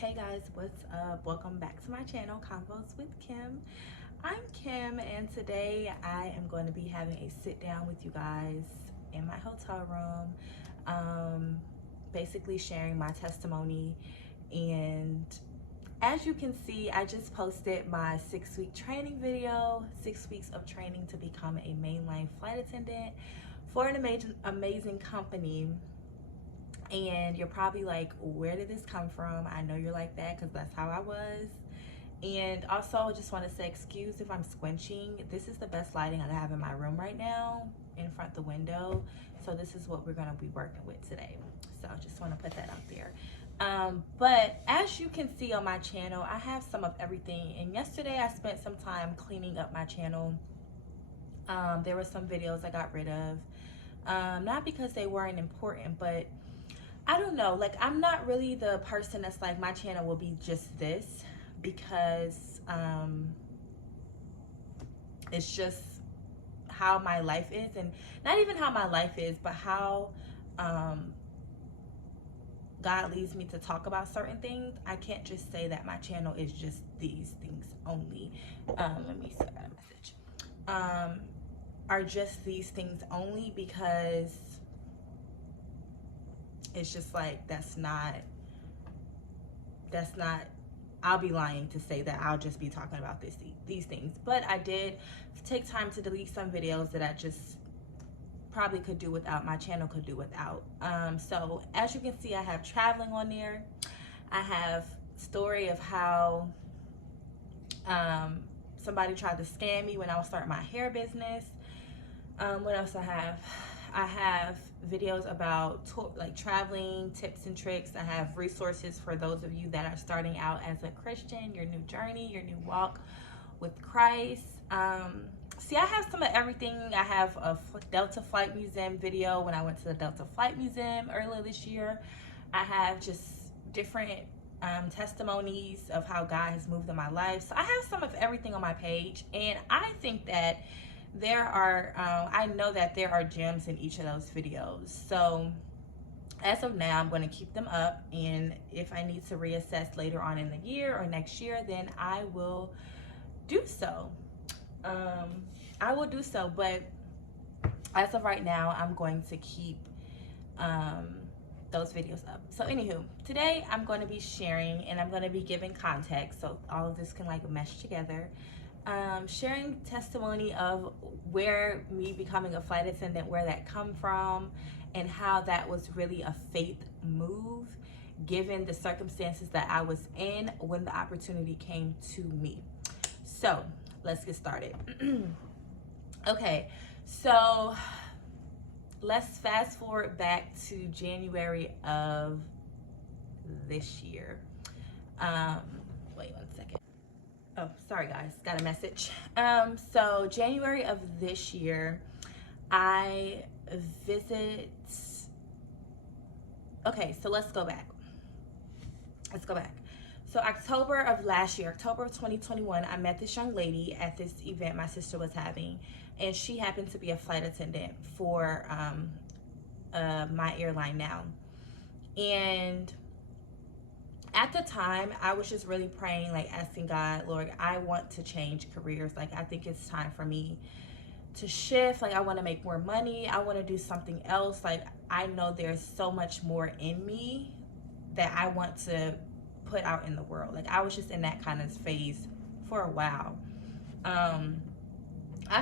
Hey guys, what's up? Welcome back to my channel, Convos with Kim. I'm Kim, and today I am going to be having a sit down with you guys in my hotel room, basically sharing my testimony. And as you can see, I just posted my 6-week training video, 6 weeks of training to become a mainline flight attendant for an amazing company. And you're probably like, where did this come from? I know you're like that because that's how I was. And also, I just want to say, excuse if I'm squinching. This is the best lighting I have in my room right now, in front of the window. So this is what we're going to be working with today. So I just want to put that out there. But as you can see on my channel, I have some of everything. And yesterday I spent some time cleaning up my channel. There were some videos I got rid of. Not because they weren't important, but I don't know, like I'm not really the person that's like my channel will be just this, because it's just how my life is, and not even how my life is, but how God leads me to talk about certain things. I can't just say that my channel is just these things only. Let me send a message. Are just these things only, because it's just like that's not I'll be lying to say that I'll just be talking about these things. But I did take time to delete some videos that I just probably could do without, my channel could do without. So as you can see, I have traveling on there. I have story of how somebody tried to scam me when I was starting my hair business. What else I have? I have videos about like traveling tips and tricks. I have resources for those of you that are starting out as a Christian, your new journey, your new walk with Christ. See, I have some of everything. I have a Delta Flight Museum video when I went to the Delta Flight Museum earlier this year. I have just different testimonies of how God has moved in my life. So I have some of everything on my page, and I think that there are I know that there are gems in each of those videos. So as of now, I'm going to keep them up, and if I need to reassess later on in the year or next year, then I will do so. But as of right now, I'm going to keep those videos up. So anywho, today I'm going to be sharing, and I'm going to be giving context so all of this can like mesh together. Sharing testimony of where me becoming a flight attendant, where that come from, and how that was really a faith move given the circumstances that I was in when the opportunity came to me. So let's get started. Okay, so let's fast forward back to January of this year. Wait one second. Oh, sorry guys, got a message. So January of this year, I visit. Okay, so let's go back. So October of last year, October of 2021, I met this young lady at this event my sister was having, and she happened to be a flight attendant for my airline now. And at the time, I was just really praying, like asking God, Lord, I want to change careers. Like, I think it's time for me to shift. Like, I want to make more money. I want to do something else. Like, I know there's so much more in me that I want to put out in the world. Like, I was just in that kind of phase for a while. I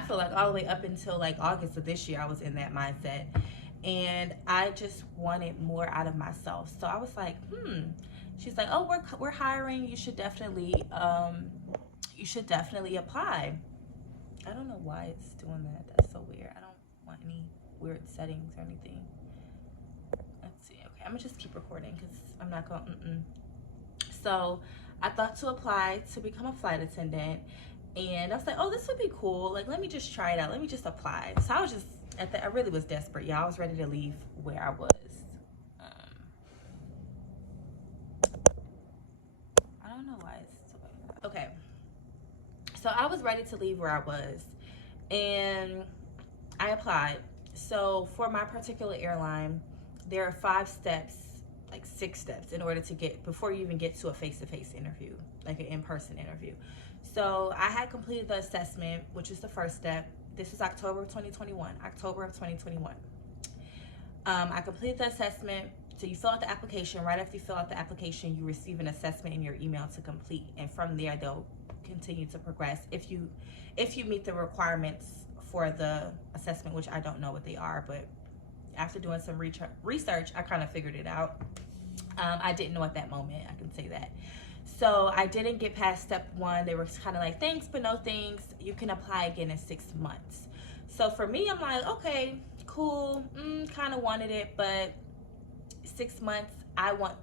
feel like all the way up until like August of this year, I was in that mindset. And I just wanted more out of myself. So I was like, She's like, oh, we're hiring. You should definitely apply. I don't know why it's doing that. That's so weird. I don't want any weird settings or anything. Let's see. Okay, I'm gonna just keep recording because I'm not going. So I thought to apply to become a flight attendant, and I was like, oh, this would be cool. Like, let me just try it out. Let me just apply. So I was just I really was desperate, y'all. I was ready to leave where I was. I don't know why it's so bad. Okay. So I was ready to leave where I was, and I applied. So for my particular airline, there are 5 steps like 6 steps in order to get, before you even get to a face-to-face interview, like an in-person interview. So I had completed the assessment, which is the first step. This is October of 2021. I completed the assessment. So you fill out the application. Right after you fill out the application, you receive an assessment in your email to complete, and from there they'll continue to progress if you meet the requirements for the assessment, which I don't know what they are, but after doing some research, I kind of figured it out. I didn't know at that moment, I can say that. So I didn't get past step 1. They were kind of like, thanks, but no thanks. You can apply again in 6 months. So for me, I'm like, okay, cool. Kind of wanted it, but 6 months, I don't want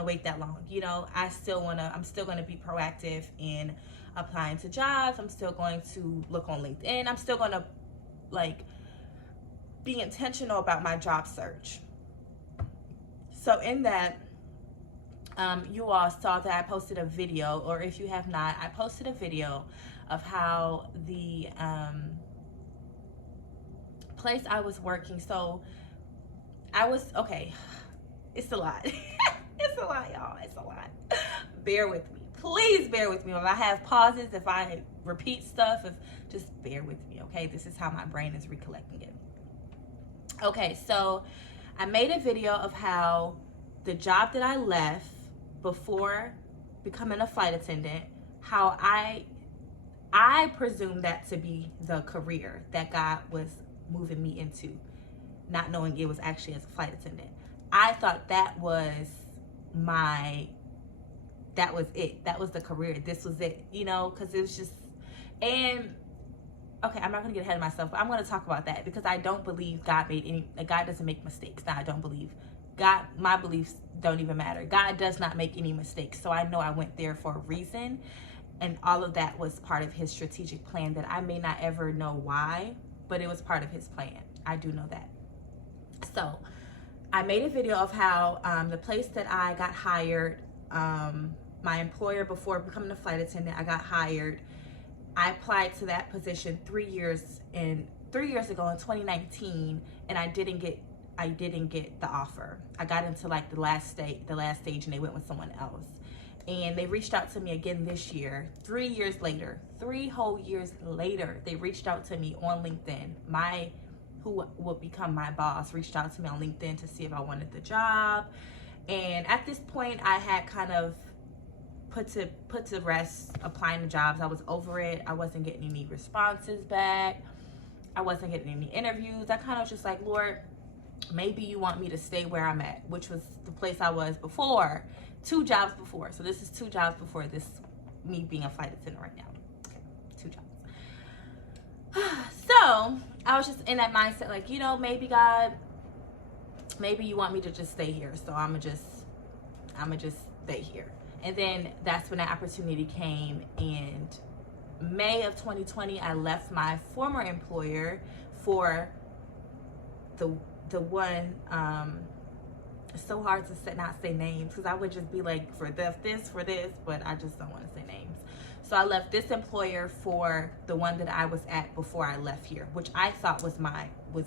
to wait that long. You know, I'm still going to be proactive in applying to jobs. I'm still going to look on LinkedIn. I'm still going to like be intentional about my job search. So in that, you all saw that I posted a video, or if you have not, I posted a video of how the place I was working. So okay, it's a lot. It's a lot, y'all. It's a lot. Bear with me. Please bear with me. If I have pauses, if I repeat stuff, just bear with me, okay? This is how my brain is recollecting it. Okay, so I made a video of how the job that I left before becoming a flight attendant, how I presumed that to be the career that God was moving me into, not knowing it was actually as a flight attendant. I thought that was it. That was the career. This was it, you know, because it was just, and okay, I'm not going to get ahead of myself, but I'm going to talk about that because I don't believe God doesn't make mistakes. Now, I don't believe God, my beliefs don't even matter. God does not make any mistakes. So I know I went there for a reason, and all of that was part of his strategic plan that I may not ever know why, but it was part of his plan. I do know that. So I made a video of how the place that I got hired, my employer before becoming a flight attendant, I got hired. I applied to that position 3 years ago in 2019, and I didn't get the offer. I got into like the last stage, and they went with someone else. And they reached out to me again this year, 3 years later, 3 whole years later. They reached out to me on LinkedIn. Who would become my boss reached out to me on LinkedIn to see if I wanted the job. And at this point, I had kind of put to rest applying to jobs. I was over it. I wasn't getting any responses back. I wasn't getting any interviews. I kind of just like, Lord, maybe you want me to stay where I'm at, which was the place I was before, 2 jobs before. So this is 2 jobs before this, me being a flight attendant right now. Okay, 2 jobs. So I was just in that mindset, like, you know, maybe God, maybe you want me to just stay here. So I'ma just stay here. And then that's when that opportunity came. And May of 2020, I left my former employer for the one, it's so hard to not say names because I would just be like, for this, but I just don't want to say names. So I left this employer for the one that I was at before I left here, which I thought was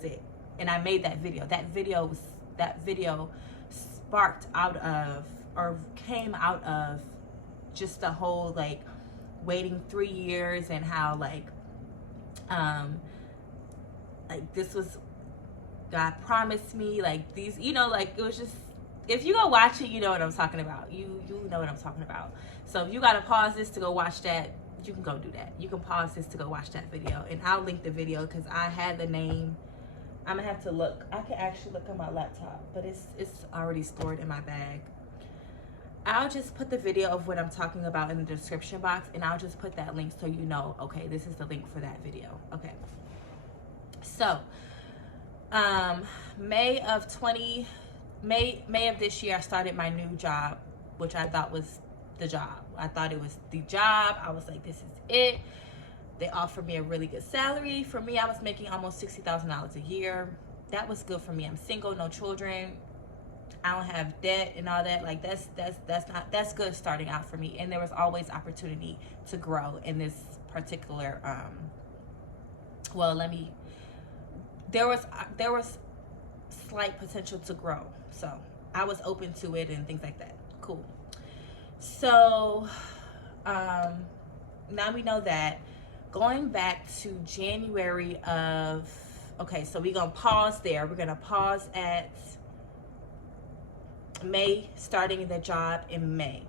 it. And I made that video. That video sparked out of, or came out of, just the whole like waiting 3 years and how like this was, God promised me like these, you know, like it was just, if you go watch it, you know what I'm talking about. You know what I'm talking about. So if you gotta pause this to go watch that, you can go do that. You can pause this to go watch that video, and I'll link the video because I had the name. I'm gonna have to look. I can actually look on my laptop, but it's already stored in my bag. I'll just put the video of what I'm talking about in the description box, and I'll just put that link so you know, okay, this is the link for that video. Okay. So, May of this year, I started my new job, which I thought was the job. I thought it was the job. I was like, this is it. They offered me a really good salary. For me, I was making almost $60,000 a year. That was good for me. I'm single, no children. I don't have debt and all that. Like that's good starting out for me. And there was always opportunity to grow in this particular there was slight potential to grow. So I was open to it and things like that. Cool. So now we know that. Going back to January of, okay, so we're going to pause there. We're going to pause at May, starting the job in May.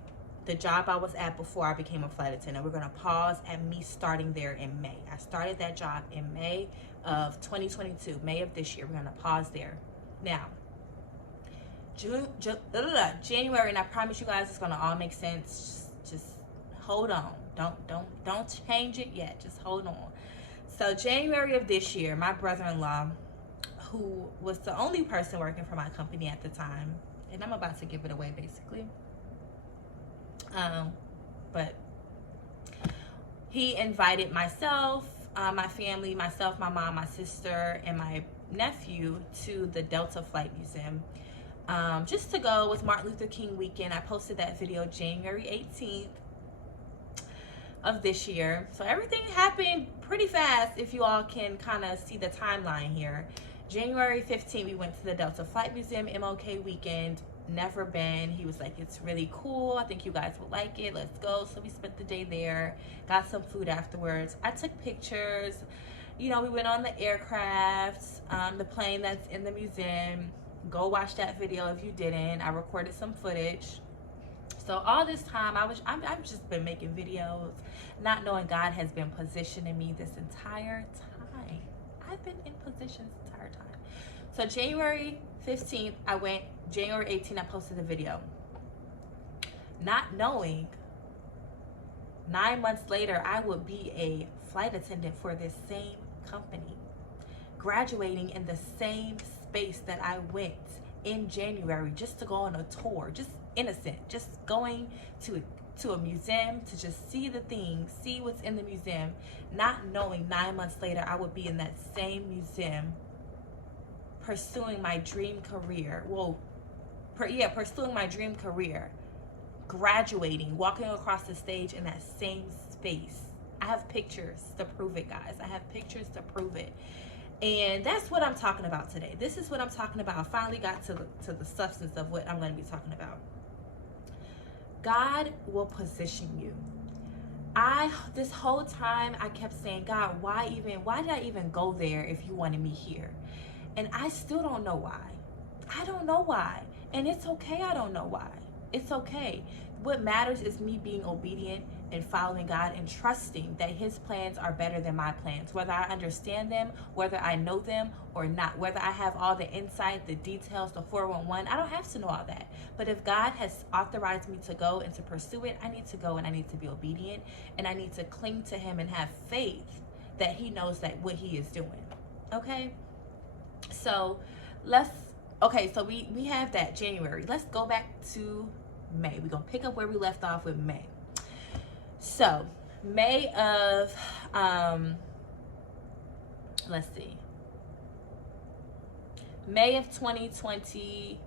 The job I was at before I became a flight attendant. We're going to pause at me starting there in May. I started that job in May of 2022, May of this year. We're going to pause there. Now, January, and I promise you guys it's going to all make sense. Just hold on. Don't change it yet. Just hold on. So January of this year, my brother-in-law, who was the only person working for my company at the time, and I'm about to give it away basically. But he invited myself, my family, myself, my mom, my sister, and my nephew to the Delta Flight Museum. Just to go. It was Martin Luther King weekend. I posted that video January 18th of this year. So everything happened pretty fast if you all can kind of see the timeline here. January 15th, we went to the Delta Flight Museum, MLK weekend. Never been. He was like, it's really cool. I think you guys will like it. Let's go. So we spent the day there, got some food afterwards. I took pictures. You know, we went on the aircraft, the plane that's in the museum. Go watch that video if you didn't. I recorded some footage. So all this time, I've just been making videos, not knowing God has been positioning me this entire time. I've been in position this entire time. So January 15th, I went. January 18th, I posted the video. Not knowing, 9 months later, I would be a flight attendant for this same company, graduating in the same space that I went in January just to go on a tour, just innocent, just going to a museum to just see the things, see what's in the museum, not knowing 9 months later I would be in that same museum pursuing my dream career. Pursuing my dream career, graduating, walking across the stage in that same space. I have pictures to prove it, guys. I have pictures to prove it. And that's what I'm talking about today. This is what I'm talking about. I finally got to the substance of what I'm going to be talking about. God will position you. This whole time I kept saying, God, why did I even go there if you wanted me here? And I still don't know why. I don't know why. And it's okay, I don't know why. It's okay. What matters is me being obedient and following God and trusting that his plans are better than my plans. Whether I understand them, whether I know them or not, whether I have all the insight, the details, the 411, I don't have to know all that. But if God has authorized me to go and to pursue it, I need to go and I need to be obedient and I need to cling to him and have faith that he knows that what he is doing. Okay? So so we have that January. Let's go back to May. We're going to pick up where we left off with May. So May of, May of 2020,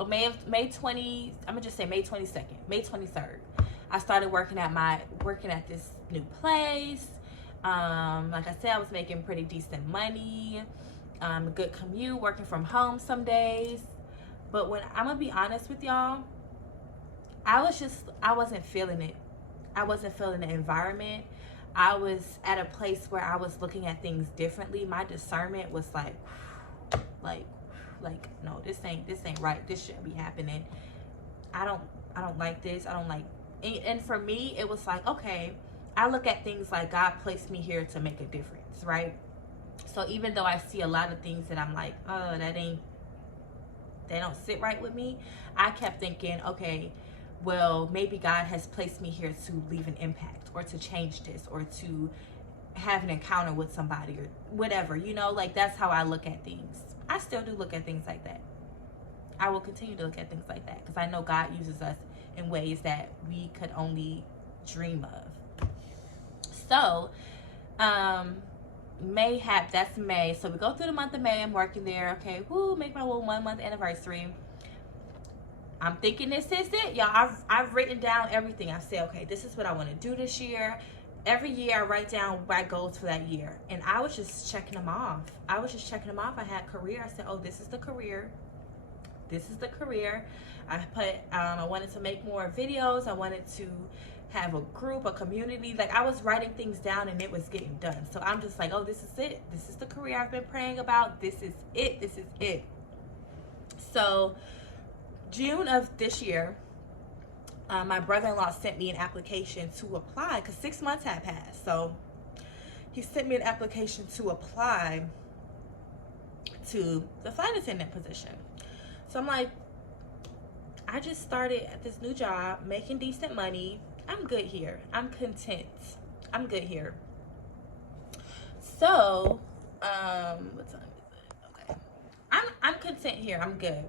or May 20, I'm going to just say May 22nd, May 23rd. I started working at this new place. Like I said, I was making pretty decent money. A good commute, working from home some days. But when I'm gonna be honest with y'all, I wasn't feeling it. I wasn't feeling the environment. I was at a place where I was looking at things differently. My discernment was like no, this ain't right. This shouldn't be happening. I don't like this. I don't like, and for me it was like, okay, I look at things like God placed me here to make a difference, right? So even though I see a lot of things that I'm like, oh, they don't sit right with me, I kept thinking, okay, well, maybe God has placed me here to leave an impact or to change this or to have an encounter with somebody or whatever, you know, like that's how I look at things. I still do look at things like that. I will continue to look at things like that because I know God uses us in ways that we could only dream of. So, that's May. So we go through the month of May. I'm working there. Okay, make my little 1 month anniversary. I'm thinking this is it, y'all. I've written down everything. I said, okay, this is what I want to do this year. every year I write down my goals for that year, and I was just checking them off. I had career. I said, oh, this is the career. This is the career. I put, I wanted to make more videos. I wanted to have a group, a community. Like, I was writing things down and it was getting done. So I'm just like, oh, this is it. This is the career I've been praying about. This is it. This is it. So June of this year, my brother-in-law sent me an application to apply because 6 months had passed. So he sent me an application to apply to the flight attendant position. So I'm like, I just started at this new job, making decent money. I'm good here. I'm content. I'm good here. So, what time is it? Okay. I'm content here. I'm good.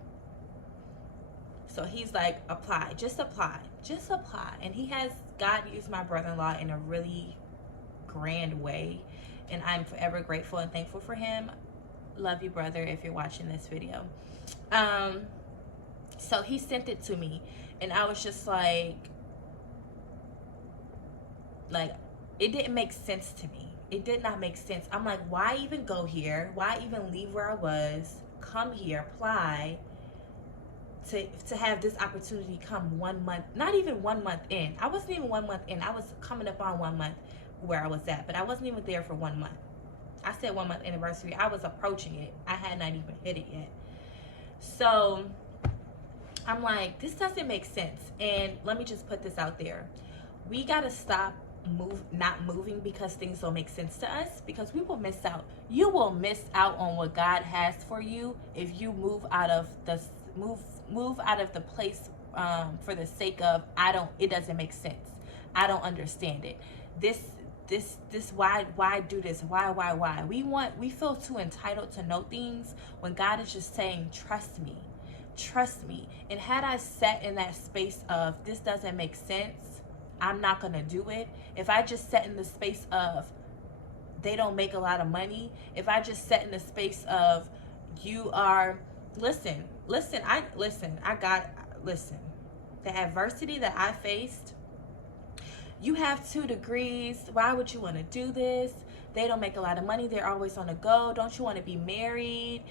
So he's like, apply. Just apply. Just apply. And God used my brother-in-law in a really grand way. And I'm forever grateful and thankful for him. Love you, brother, if you're watching this video. So he sent it to me, and I was just like, it didn't make sense to me. It did not make sense. I'm like, why even go here? Why even leave where I was? Come here, apply to have this opportunity come 1 month, not even 1 month in. I wasn't even 1 month in. I was coming up on 1 month where I was at, but I wasn't even there for 1 month. I said 1 month anniversary. I was approaching it. I had not even hit it yet. So I'm like, this doesn't make sense. And let me just put this out there. We got to stop not moving because things don't make sense to us, because we will miss out. You will miss out on what God has for you if you move out of the place for the sake of, it doesn't make sense. I don't understand it. Why do this? Why? We feel too entitled to know things when God is just saying, trust me. Trust me. And had I sat in that space of, this doesn't make sense, I'm not going to do it. If I just sat in the space of, they don't make a lot of money. If I just sat in the space of, listen, the adversity that I faced, you have 2 degrees. Why would you want to do this? They don't make a lot of money. They're always on the go. Don't you want to be married?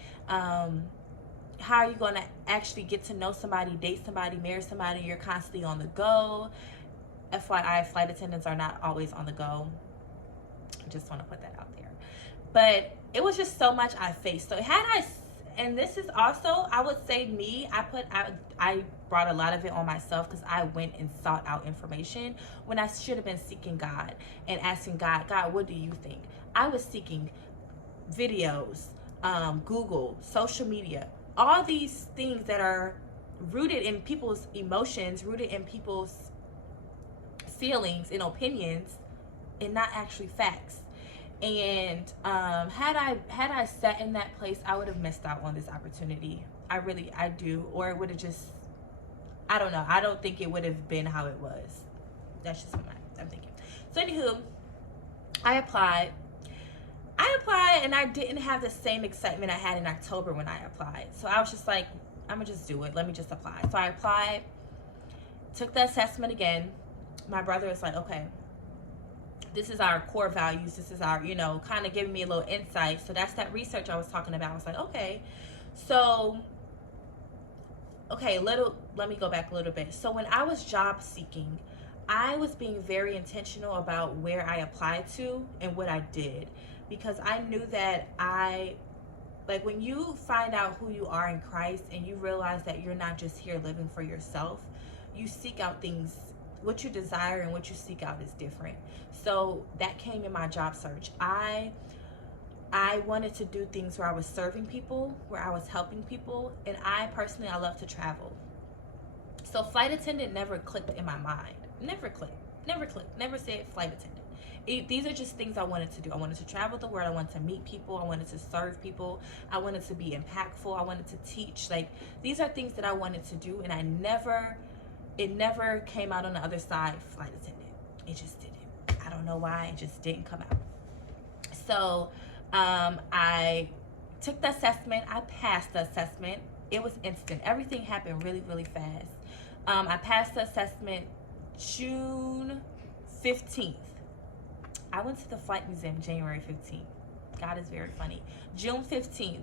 How are you going to actually get to know somebody, date somebody, marry somebody? You're constantly on the go. FYI, flight attendants are not always on the go. I just want to put that out there. But it was just so much I faced. So and this is also, I would say I brought a lot of it on myself because I went and sought out information when I should have been seeking God and asking God, what do you think? I was seeking videos, Google, social media, all these things that are rooted in people's emotions, rooted in people's feelings and opinions, and not actually facts. And had I sat in that place, I would have missed out on this opportunity. I do. Or it would have just, I don't know. I don't think it would have been how it was. That's just what I'm thinking. So anywho, I applied and I didn't have the same excitement I had in October when I applied. So I was just like, I'm gonna just do it. Let me just apply. So I applied, took the assessment again. My brother was like, okay, this is our core values. This is our, kind of giving me a little insight. So that's that research I was talking about. I was like, okay. So, let me go back a little bit. So when I was job seeking, I was being very intentional about where I applied to and what I did, because I knew that when you find out who you are in Christ and you realize that you're not just here living for yourself, you seek out things. What you desire and what you seek out is different. So that came in my job search. I wanted to do things where I was serving people, where I was helping people, and I love to travel. So flight attendant never clicked in my mind. Never clicked. Never said flight attendant. These are just things I wanted to do. I wanted to travel the world. I wanted to meet people. I wanted to serve people. I wanted to be impactful. I wanted to teach. These are things that I wanted to do, and it never came out on the other side, flight attendant. It just didn't. I don't know why. It just didn't come out. So I took the assessment. I passed the assessment. It was instant. Everything happened really, really fast. I passed the assessment June 15th. I went to the Flight Museum January 15th. God is very funny. June 15th,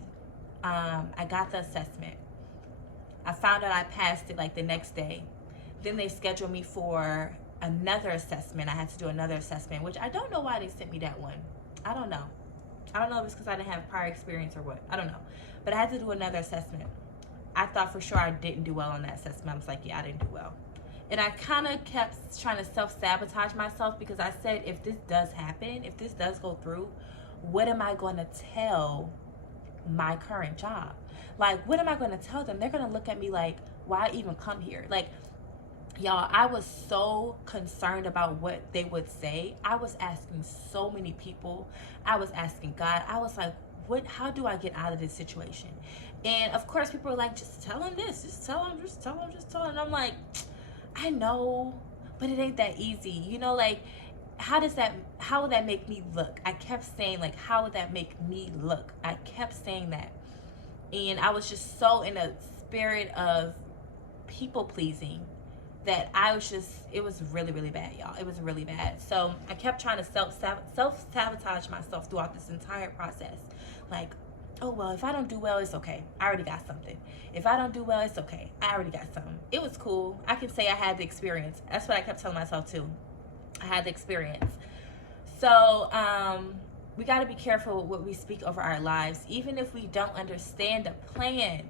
I got the assessment. I found out I passed it like the next day. Then they scheduled me for another assessment. I had to do another assessment, which I don't know why they sent me that one. I don't know. I don't know if it's because I didn't have prior experience or what. I don't know. But I had to do another assessment. I thought for sure I didn't do well on that assessment. I was like, yeah, I didn't do well. And I kind of kept trying to self-sabotage myself because I said, if this does happen, if this does go through, what am I going to tell my current job? Like, what am I going to tell them? They're going to look at me like, why even come here? Like, y'all, I was so concerned about what they would say. I was asking so many people. I was asking God. I was like, how do I get out of this situation? And of course, people were like, just tell them this. Just tell them, just tell them, just tell them. And I'm like, I know, but it ain't that easy. You know, like, how would that make me look? I kept saying, like, how would that make me look? I kept saying that. And I was just so in a spirit of people pleasing that I was just, it was really, really bad, y'all. It was really bad. So I kept trying to self-sabotage myself throughout this entire process. Like, oh, well, if I don't do well, it's okay. I already got something. If I don't do well, it's okay. I already got something. It was cool. I can say I had the experience. That's what I kept telling myself too. I had the experience. So we got to be careful with what we speak over our lives. Even if we don't understand the plan,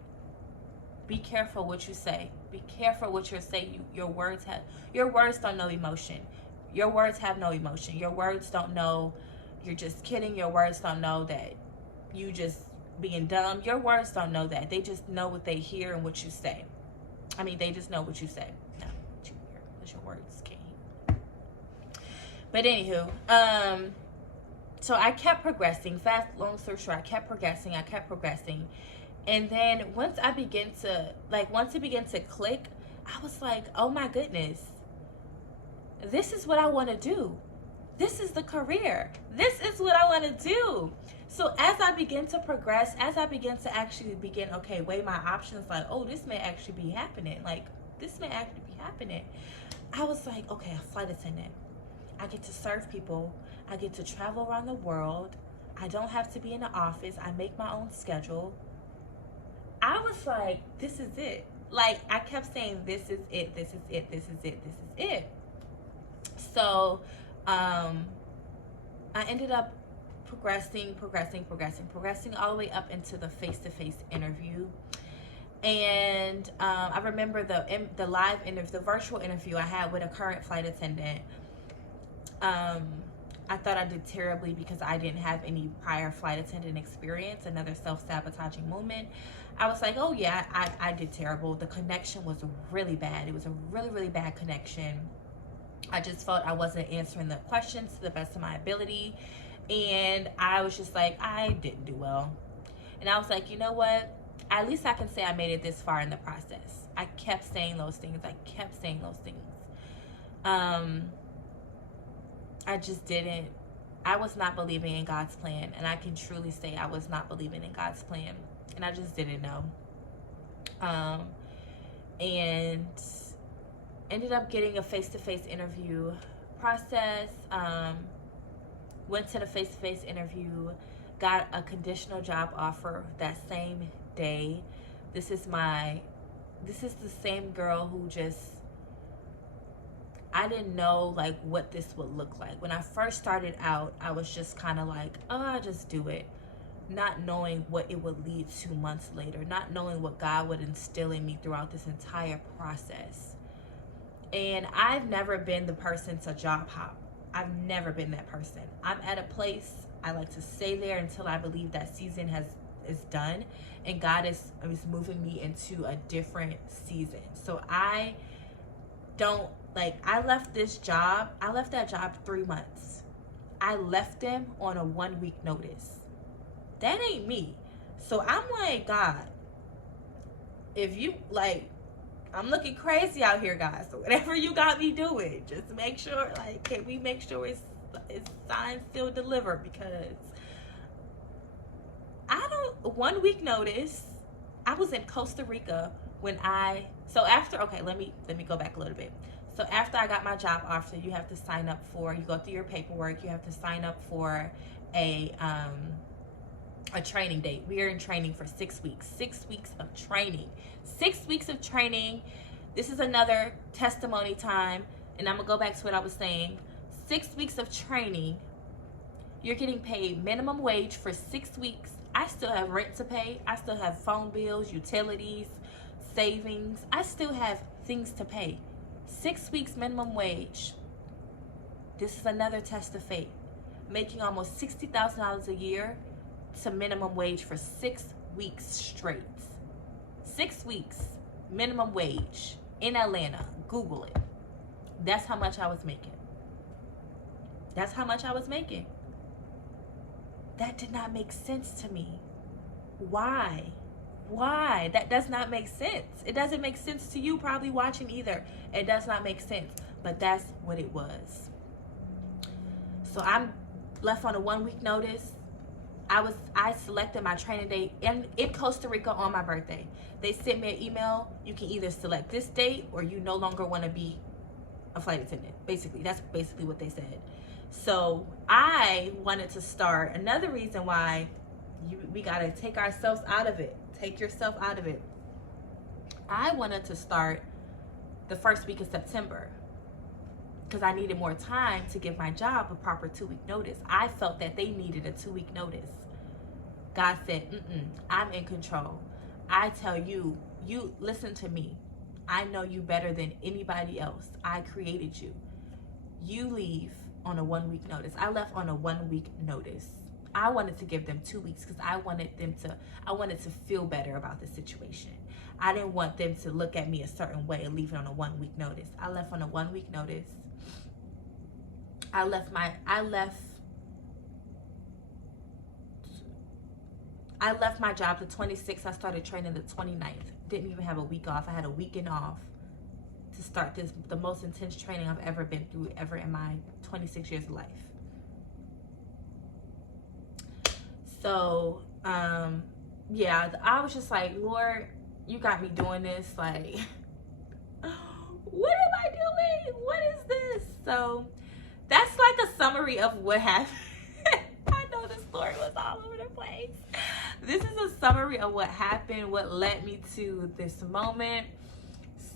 be careful what you say. Be careful what you're saying. Your words don't know emotion. Your words have no emotion. Your words don't know you're just kidding. Your words don't know that you just being dumb. Your words don't know that. They just know what they hear and what you say. I mean, they just know what you say. No, what you hear, because your words can't hear. But anywho, so I kept progressing. Long story short, I kept progressing. And then once it began to click, I was like, oh my goodness, this is what I want to do. This is the career. This is what I want to do. So as I begin to progress, as I begin to actually weigh my options, like, oh, this may actually be happening. I was like, okay, a flight attendant. I get to serve people. I get to travel around the world. I don't have to be in the office. I make my own schedule. I was like, this is it. Like, I kept saying, this is it, this is it, this is it, this is it. So, I ended up progressing all the way up into the face-to-face interview. And I remember the live interview, the virtual interview I had with a current flight attendant. I thought I did terribly because I didn't have any prior flight attendant experience, another self-sabotaging moment. I was like, oh yeah, I did terrible. The connection was really bad. It was a really, really bad connection. I just felt I wasn't answering the questions to the best of my ability. And I was just like, I didn't do well. And I was like, you know what? At least I can say I made it this far in the process. I kept saying those things. I just didn't. I was not believing in God's plan. And I can truly say I was not believing in God's plan. And I just didn't know. And ended up getting a face-to-face interview process. Went to the face-to-face interview. Got a conditional job offer that same day. This is the same girl who just, I didn't know like what this would look like. When I first started out, I was just kind of like, oh, I'll just do it. Not knowing what it would lead to months later. Not knowing what God would instill in me throughout this entire process. And I've never been the person to job hop. I've never been that person. I'm at a place, I like to stay there until I believe that season is done. And God is moving me into a different season. So I left that job 3 months. I left them on a 1-week notice. That ain't me. So I'm like, God, if you I'm looking crazy out here, guys. So whatever you got me doing, just make sure, can we make sure it's signed, still delivered? Because 1 week notice. I was in Costa Rica let me go back a little bit. So So after I got my job offer, you have to sign up for, you go through your paperwork, you have to sign up for a training date. We are in training for 6 weeks. 6 weeks of training. 6 weeks of training. This is another testimony time, and I'm gonna go back to what I was saying. 6 weeks of training. You're getting paid minimum wage for 6 weeks. I still have rent to pay. I still have phone bills, utilities, savings. I still have things to pay. 6 weeks minimum wage. This is another test of faith. Making almost $60,000 a year to minimum wage for 6 weeks straight. 6 weeks minimum wage in Atlanta. Google it. That's how much I was making. That's how much I was making. That did not make sense to me. Why? Why? That does not make sense. It doesn't make sense to you probably watching either. It does not make sense. But that's what it was. So I'm left on a 1 week notice. I selected my training date in Costa Rica on my birthday. They sent me an email. You can either select this date or you no longer want to be a flight attendant. Basically, that's basically what they said. So I wanted to start. Another reason why we got to take ourselves out of it. Take yourself out of it. I wanted to start the first week of September because I needed more time to give my job a proper 2 week notice. I felt that they needed a 2 week notice. God said, I'm in control. I tell you, you listen to me. I know you better than anybody else. I created you. You leave on a 1 week notice. I left on a 1 week notice. I wanted to give them 2 weeks because I wanted to feel better about the situation. I didn't want them to look at me a certain way and leave it on a 1 week notice. I left on a 1 week notice. I left my job the 26th. I started training the 29th. Didn't even have a week off. I had a weekend off to start the most intense training I've ever been through ever in my 26 years of life. So, yeah, I was just like, Lord, you got me doing this. Like, what am I doing? What is this? So that's like a summary of what happened. I know the story was all over the place. This is a summary of what happened, what led me to this moment.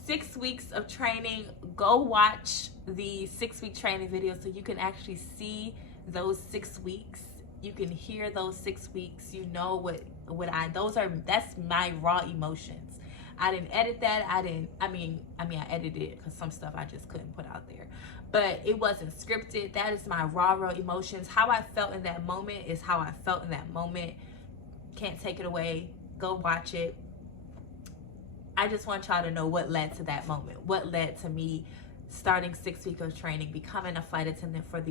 6 weeks of training. Go watch the 6 week training video so you can actually see those 6 weeks. You can hear those 6 weeks. You know that's my raw emotions. I didn't edit that. I mean I edited it because some stuff I just couldn't put out there. But it wasn't scripted. That is my raw emotions. How I felt in that moment is how I felt in that moment. Can't take it away. Go watch it. I just want y'all to know what led to that moment. What led to me starting 6 weeks of training, becoming a flight attendant for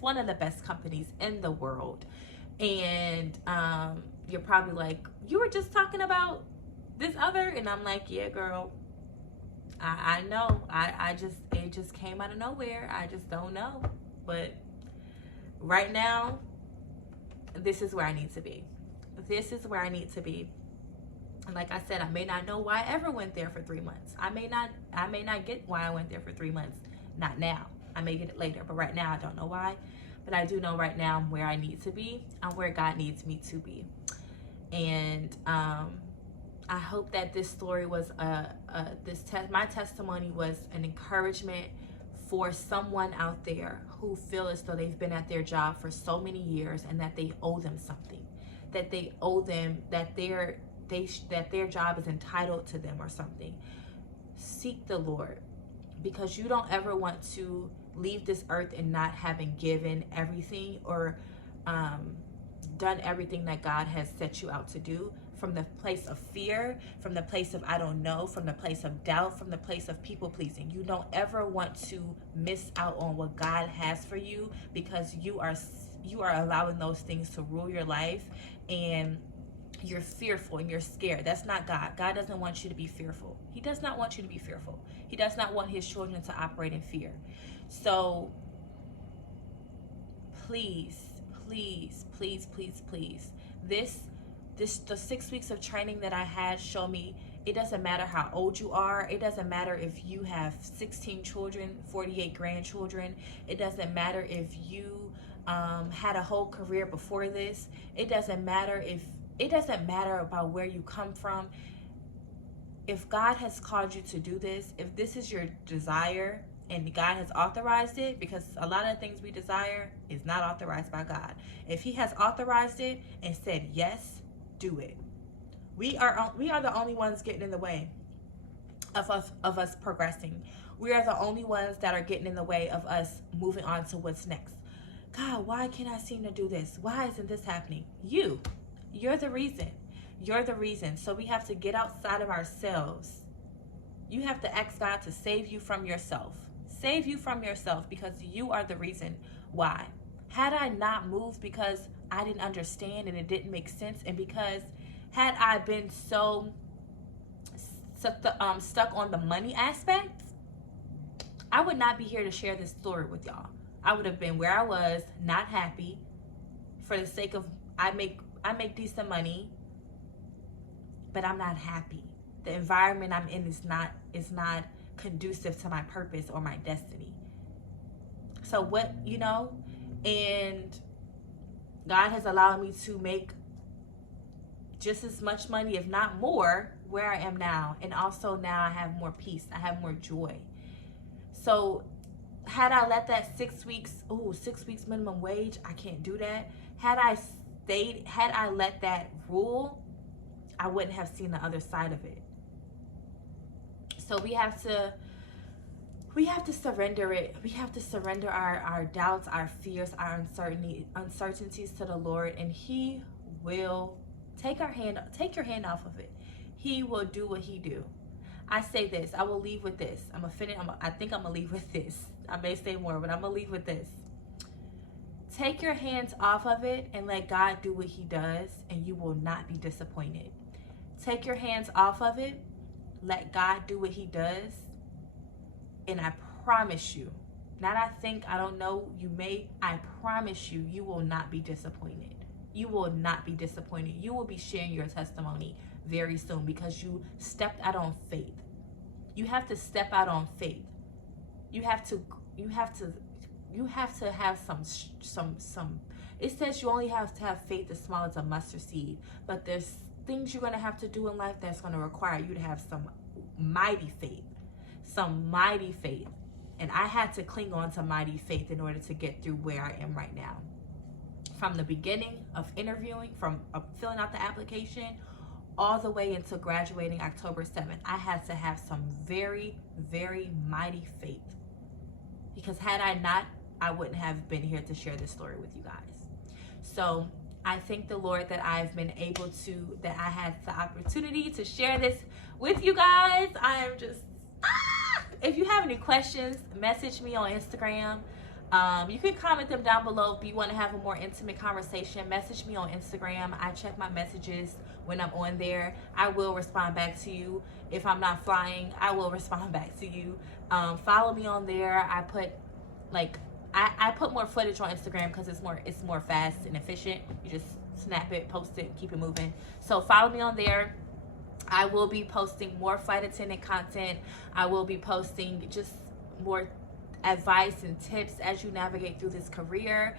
one of the best companies in the world. And you're probably like, you were just talking about this other, and I'm like, yeah, girl, I know. It just came out of nowhere. I just don't know. But right now, this is where I need to be. This is where I need to be. And like I said, I may not know why I ever went there for 3 months. I may not get why I went there for 3 months. Not now. I may get it later, but right now I don't know why. But I do know right now I'm where I need to be. I'm where God needs me to be. And I hope that this story was my testimony was an encouragement for someone out there who feel as though they've been at their job for so many years and that they owe them something, that they owe them, that their job is entitled to them or something. Seek the Lord, because you don't ever want to leave this earth and not having given everything or done everything that God has set you out to do, from the place of fear, from the place of I don't know, from the place of doubt, from the place of people pleasing. You don't ever want to miss out on what God has for you, because you are allowing those things to rule your life, and you're fearful and you're scared. That's not God. God doesn't want you to be fearful. He does not want you to be fearful. He does not want his children to operate in fear. So please, please, please, please, please, the 6 weeks of training that I had show me It doesn't matter how old you are. It doesn't matter if you have 16 children, 48 grandchildren. It doesn't matter if you had a whole career before this. It doesn't matter about where you come from. If God has called you to do this, if this is your desire and God has authorized it, because a lot of things we desire is not authorized by God. If he has authorized it and said yes, do it. We are the only ones getting in the way of us progressing. We are the only ones that are getting in the way of us moving on to what's next. God, why can't I seem to do this? Why isn't this happening? You're the reason. You're the reason. So we have to get outside of ourselves. You have to ask God to save you from yourself. Save you from yourself, because you are the reason why. Had I not moved because I didn't understand and it didn't make sense, and because had I been so stuck on the money aspect, I would not be here to share this story with y'all. I would have been where I was, not happy, for the sake of I make decent money, but I'm not happy. The environment I'm in is not conducive to my purpose or my destiny. So and God has allowed me to make just as much money, if not more, where I am now. And also now I have more peace. I have more joy. So had I let that 6 weeks minimum wage, I can't do that. Had I let that rule, I wouldn't have seen the other side of it. So we have to surrender it. We have to surrender our doubts, our fears, our uncertainties to the Lord, and he will take your hand off of it. He will do what he do. I say this, I will leave with this. I think I'm gonna leave with this. I may say more, but I'm gonna leave with this. Take your hands off of it and let God do what he does, and you will not be disappointed. Take your hands off of it, let God do what he does, and I promise you, I don't know, I promise you, you will not be disappointed. You will not be disappointed. You will be sharing your testimony very soon, because you stepped out on faith. You have to step out on faith. You have to have some. It says you only have to have faith as small as a mustard seed, but there's things you're going to have to do in life that's going to require you to have some mighty faith. And I had to cling on to mighty faith in order to get through where I am right now. From the beginning of interviewing, from filling out the application, all the way into graduating October 7th, I had to have some very, very mighty faith. Because had I not, I wouldn't have been here to share this story with you guys. So I thank the Lord that I had the opportunity to share this with you guys. I am just, if you have any questions, message me on Instagram. You can comment them down below if you want to have a more intimate conversation. Message me on Instagram. I check my messages when I'm on there. I will respond back to you. If I'm not flying, I will respond back to you. Follow me on there. I put more footage on Instagram because it's more fast and efficient. You just snap it, post it, keep it moving. So follow me on there. I will be posting more flight attendant content. I will be posting just more advice and tips as you navigate through this career.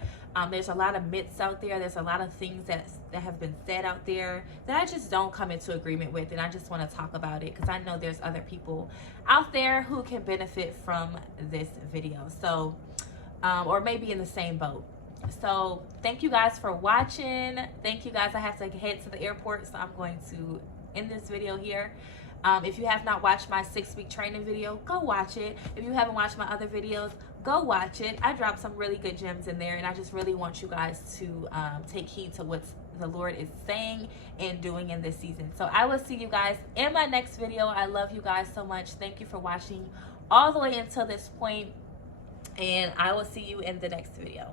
There's a lot of myths out there. There's a lot of things that have been said out there that I just don't come into agreement with, and I just want to talk about it because I know there's other people out there who can benefit from this video. So or maybe in the same boat. So thank you guys for watching. Thank you guys. I have to head to the airport, so I'm going to end this video here. If you have not watched my 6-week training video, go watch it. If you haven't watched my other videos, go watch it. I dropped some really good gems in there, and I just really want you guys to take heed to what the Lord is saying and doing in this season. So I will see you guys in my next video. I love you guys so much. Thank you for watching all the way until this point, and I will see you in the next video.